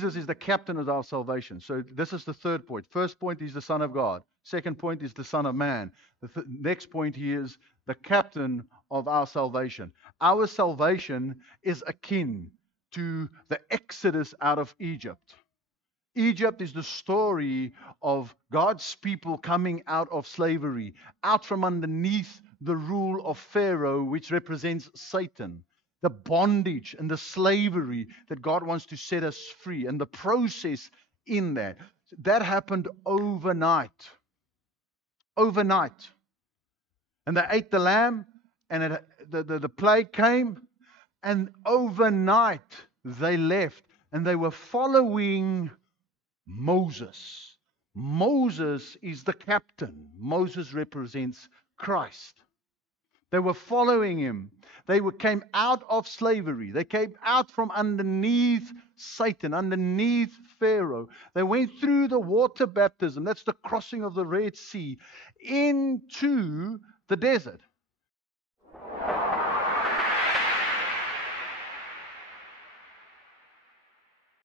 Jesus is the captain of our salvation. So this is the third point. First point, he's the Son of God. Second point is the Son of Man. The next point, he is the captain of our salvation. Our salvation is akin to the exodus out of Egypt. Egypt is the story of God's people coming out of slavery, out from underneath the rule of Pharaoh, which represents Satan. The bondage and the slavery that God wants to set us free, and the process in that. That happened overnight. Overnight. And they ate the lamb, and the plague came, and overnight they left, and they were following Moses. Moses is the captain. Moses represents Christ. They were following him. They came out of slavery. They came out from underneath Satan, underneath Pharaoh. They went through the water baptism. That's the crossing of the Red Sea into the desert.